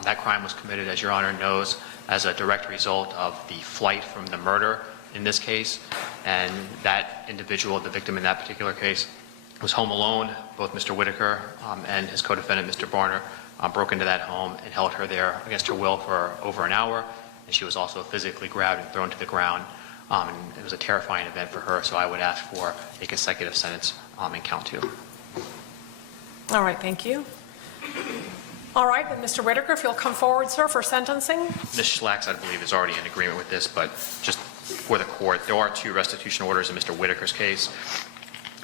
That crime was committed, as Your Honor knows, as a direct result of the flight from the murder in this case. And that individual, the victim in that particular case, was home alone. Both Mr. Whitaker and his co-defendant, Mr. Barner, broke into that home and held her there against her will for over an hour. And she was also physically grabbed and thrown to the ground. And it was a terrifying event for her, so I would ask for a consecutive sentence in count 2. All right, thank you. All right, then Mr. Whitaker, if you'll come forward, sir, for sentencing. Ms. Schlax, I believe, is already in agreement with this, but just for the court, there are 2 restitution orders in Mr. Whitaker's case.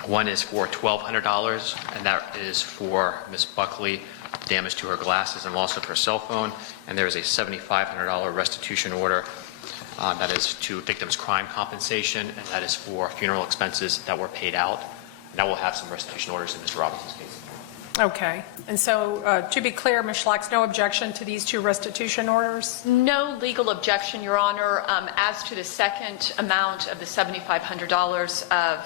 One is for $1,200, and that is for Ms. Buckley, damage to her glasses and loss of her cell phone. And there is a $7,500 restitution order that is to victims' crime compensation, and that is for funeral expenses that were paid out. And I will have some restitution orders in Mr. Robinson's case. Okay. And so, to be clear, Ms. Schlax, no objection to these 2 restitution orders? No legal objection, Your Honor. As to the second amount of the $7,500 of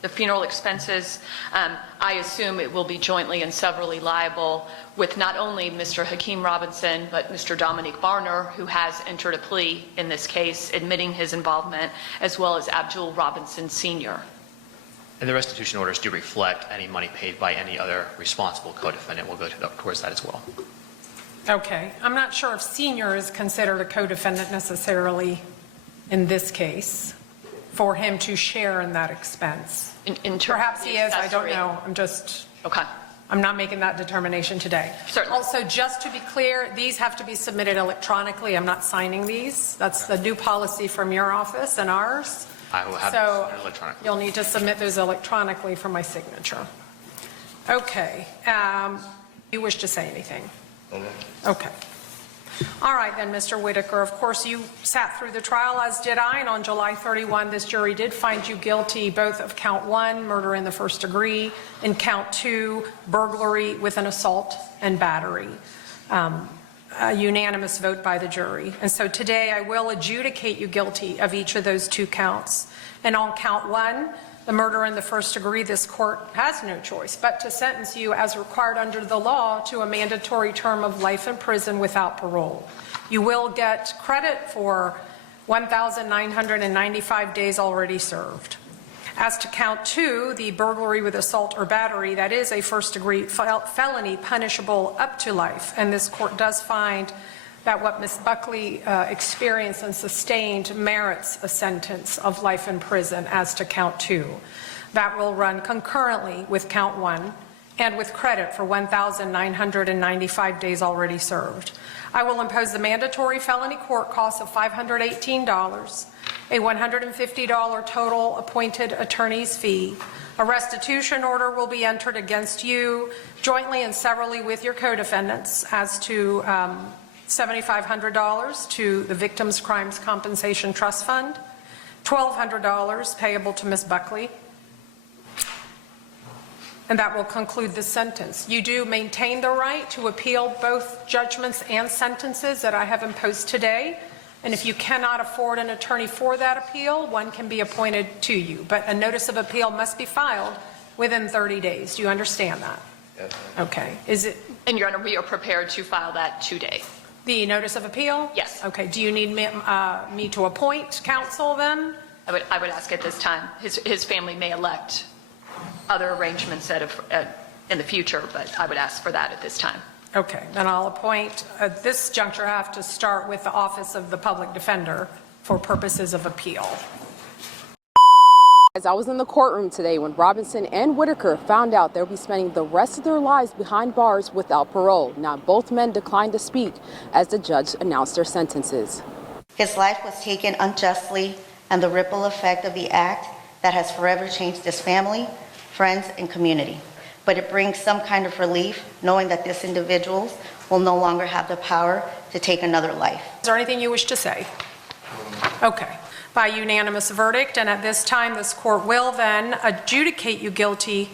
the funeral expenses, I assume it will be jointly and severally liable with not only Mr. Hakeem Robinson, but Mr. Dominique Barner, who has entered a plea in this case, admitting his involvement, as well as Abdul Robinson Sr. And the restitution orders do reflect any money paid by any other responsible co-defendant. We'll go towards that as well. Okay. I'm not sure if Senior is considered a co-defendant necessarily in this case for him to share in that expense. Perhaps he is. I don't know. I'm not making that determination today. Certainly. Also, just to be clear, these have to be submitted electronically. I'm not signing these. That's the new policy from your office and ours. I will have them submitted electronically. You'll need to submit those electronically for my signature. Okay. You wish to say anything? Okay. All right, then, Mr. Whitaker, of course, you sat through the trial, as did I, and on July 31, this jury did find you guilty both of count 1, murder in the first degree, and count 2, burglary with an assault and battery. A unanimous vote by the jury. And so today I will adjudicate you guilty of each of those 2 counts. And on count 1, the murder in the first degree, this court has no choice but to sentence you as required under the law to a mandatory term of life in prison without parole. You will get credit for 1,995 days already served. As to count 2, the burglary with assault or battery, that is a first-degree felony punishable up to life. And this court does find that what Ms. Buckley experienced and sustained merits a sentence of life in prison as to count 2. That will run concurrently with count 1 and with credit for 1,995 days already served. I will impose the mandatory felony court cost of $518, a $150 total appointed attorney's fee. A restitution order will be entered against you jointly and severally with your co-defendants as to $7,500 to the Victims' Crimes Compensation Trust Fund, $1,200 payable to Ms. Buckley, and that will conclude the sentence. You do maintain the right to appeal both judgments and sentences that I have imposed today, and if you cannot afford an attorney for that appeal, one can be appointed to you, but a notice of appeal must be filed within 30 days. Do you understand that? Yes. Okay. Is it? And Your Honor, we are prepared to file that today. The notice of appeal? Yes. Okay. Do you need me to appoint counsel then? I would ask at this time. His family may elect other arrangements in the future, but I would ask for that at this time. Okay. Then I'll appoint, at this juncture, I have to start with the Office of the Public Defender for purposes of appeal. As I was in the courtroom today when Robinson and Whitaker found out they'll be spending the rest of their lives behind bars without parole. Now, both men declined to speak as the judge announced their sentences. His life was taken unjustly, and the ripple effect of the act that has forever changed his family, friends, and community. But it brings some kind of relief knowing that this individual will no longer have the power to take another life. Is there anything you wish to say? Okay. By unanimous verdict, and at this time this court will then adjudicate you guilty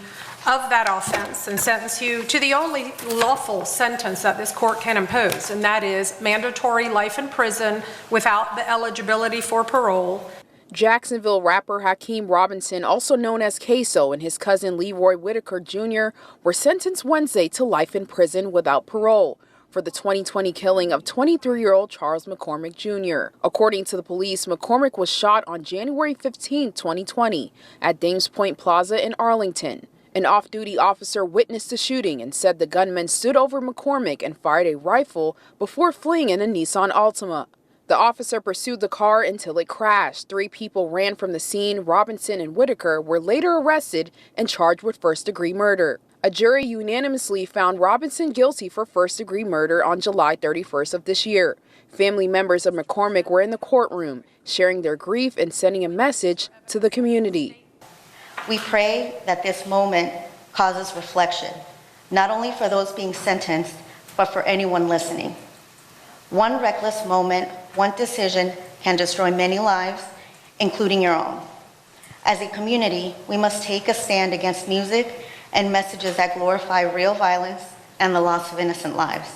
of that offense and sentence you to the only lawful sentence that this court can impose, and that is mandatory life in prison without the eligibility for parole. Jacksonville rapper Hakeem Robinson, also known as Ksoo, and his cousin Leroy Whitaker Jr. were sentenced Wednesday to life in prison without parole. for the 2020 killing of 23-year-old Charles McCormick Jr. According to the police, McCormick was shot on January 15, 2020, at Dames Point Plaza in Arlington. An off-duty officer witnessed the shooting and said the gunman stood over McCormick and fired a rifle before fleeing in a Nissan Altima. The officer pursued the car until it crashed. 3 people ran from the scene. Robinson and Whitaker were later arrested and charged with first-degree murder. A jury unanimously found Robinson guilty for first-degree murder on July 31st of this year. Family members of McCormick were in the courtroom, sharing their grief and sending a message to the community. We pray that this moment causes reflection, not only for those being sentenced, but for anyone listening. One reckless moment, one decision can destroy many lives, including your own. As a community, we must take a stand against music and messages that glorify real violence and the loss of innocent lives.